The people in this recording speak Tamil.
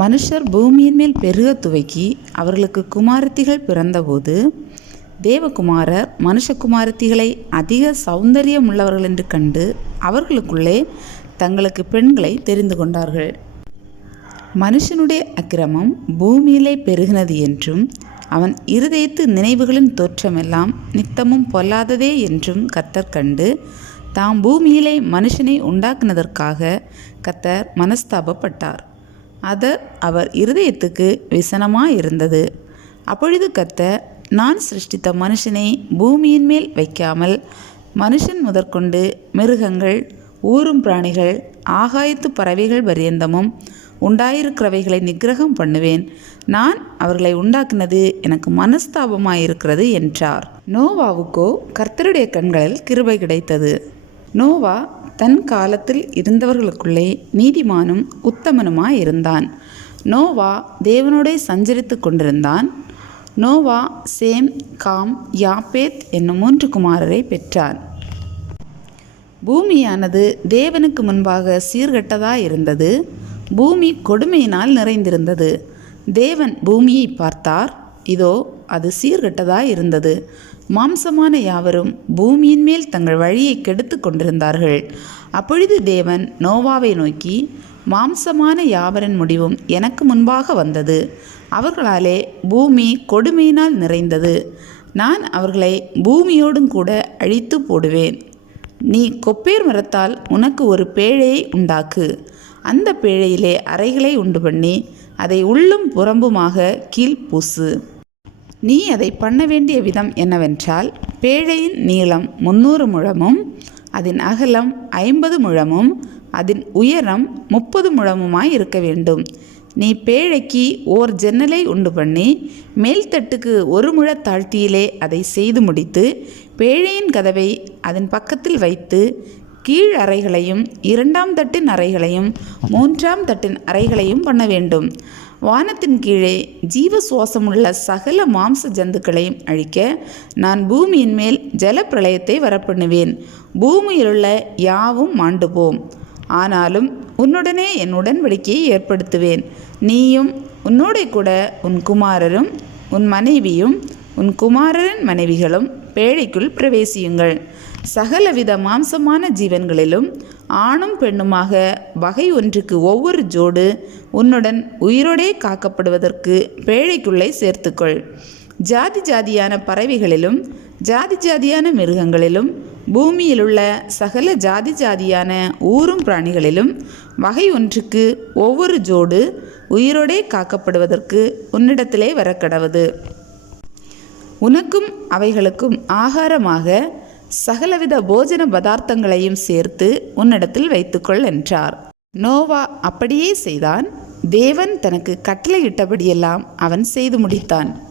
மனுஷர் பூமியின் மேல் பெருக துவக்கி அவர்களுக்கு குமாரத்திகள் பிறந்தபோது தேவகுமாரர் மனுஷகுமாரத்திகளை அதிக சௌந்தரியமுள்ளவர்கள் என்று கண்டு அவர்களுக்குள்ளே தங்களுக்கு பெண்களை தெரிந்து கொண்டார்கள். மனுஷனுடைய அக்கிரமம் பூமியிலே பெருகினது என்றும் அவன் இருதயத்து நினைவுகளின் தோற்றமெல்லாம் நித்தமும் பொல்லாததே என்றும் கத்தர் கண்டு தாம் பூமியிலே மனுஷனை உண்டாக்குனதற்காக கத்தர் மனஸ்தாபப்பட்டார். அது அவர் இருதயத்துக்கு விசனமாக இருந்தது அப்பொழுது கத்த நான் சிருஷ்டித்த மனுஷனை பூமியின் மேல் வைக்காமல் மனுஷன் முதற்கொண்டு மிருகங்கள் ஊரும் பிராணிகள் ஆகாயத்து பறவைகள் பரியந்தமும் உண்டாயிருக்கிறவைகளை நிகிரகம் பண்ணுவேன். நான் அவர்களை உண்டாக்குனது எனக்கு மனஸ்தாபமாயிருக்கிறது என்றார். நோவாவுக்கோ கர்த்தருடைய கண்களில் கிருபை கிடைத்தது. நோவா தன் காலத்தில் இருந்தவர்களுக்குள்ளே நீதிமானும் உத்தமனுமாய் இருந்தான் நோவா தேவனோடே சஞ்சரித்து கொண்டிருந்தான். நோவா சேம் காம் யாப்பேத் என்னும் மூன்று குமாரரை பெற்றான் பூமியானது தேவனுக்கு முன்பாக சீர்கெட்டதாயிருந்தது. பூமி கொடுமையினால் நிறைந்திருந்தது. தேவன் பூமியை பார்த்தார். இதோ அது சீர்கெட்டதாய் இருந்தது மாம்சமான யாவரும் பூமியின் மேல் தங்கள் வழியை கெடுத்து கொண்டிருந்தார்கள். அப்பொழுது தேவன் நோவாவை நோக்கி மாம்சமான யாவரின் முடிவும் எனக்கு முன்பாக வந்தது. அவர்களாலே பூமி கொடுமையினால் நிறைந்தது. நான் அவர்களை பூமியோடும் கூட அழித்து போடுவேன். நீ கொப்பேர் மரத்தால் உனக்கு ஒரு பேழையை உண்டாக்கு. அந்த பேழையிலே அறைகளை உண்டு பண்ணி அதை உள்ளும் புறம்புமாக கீழ் பூசு. நீ அதை பண்ண வேண்டிய விதம் என்னவென்றால் பேழையின் நீளம் முந்நூறு முழமும் அதன் அகலம் ஐம்பது முழமும் அதன் உயரம் முப்பது முழமுமாய் இருக்க வேண்டும். நீ பேழைக்கு ஓர் ஜன்னலை உண்டு பண்ணி மேல்தட்டுக்கு ஒரு முழ தாழ்த்தியிலே அதை செய்து முடித்து பேழையின் கதவை அதன் பக்கத்தில் வைத்து கீழ் அறைகளையும் இரண்டாம் தட்டின் அறைகளையும் மூன்றாம் தட்டின் அறைகளையும் பண்ண வேண்டும். வானத்தின் கீழே ஜீவ சுவாசமுள்ள சகல மாம்ச ஜந்துக்களையும் அழிக்க நான் பூமியின் மேல் ஜலப்பிரளயத்தை வரப்பண்ணுவேன். பூமியிலுள்ள யாவும் மாண்டுவோம் ஆனாலும் உன்னுடனே என் உடன்படிக்கையை ஏற்படுத்துவேன். நீயும் உன்னோட கூட உன் குமாரரும் உன் மனைவியும் உன் குமாரரின் மனைவிகளும் பேழைக்குள் பிரவேசியுங்கள். சகலவித மாம்சமான ஜீவன்களிலும் ஆணும் பெண்ணுமாக வகை ஒன்றுக்கு ஒவ்வொரு ஜோடு உன்னுடன் உயிரோடே காக்கப்படுவதற்கு பேழைக்குள்ளே சேர்த்துக்கொள். ஜாதி ஜாதியான பறவைகளிலும் ஜாதி ஜாதியான மிருகங்களிலும் பூமியிலுள்ள சகல ஜாதி ஜாதியான ஊரும் பிராணிகளிலும் வகை ஒன்றுக்கு ஒவ்வொரு ஜோடு உயிரோடே காக்கப்படுவதற்கு உன்னிடத்திலே வரக்கடவது. உனக்கும் அவைகளுக்கும் ஆகாரமாக சகலவித போஜன பதார்த்தங்களையும் சேர்த்து உன்னிடத்தில் வைத்துக்கொள் என்றார். நோவா அப்படியே செய்தான். தேவன் தனக்கு கட்டளையிட்டபடியெல்லாம் அவன் செய்து முடித்தான்.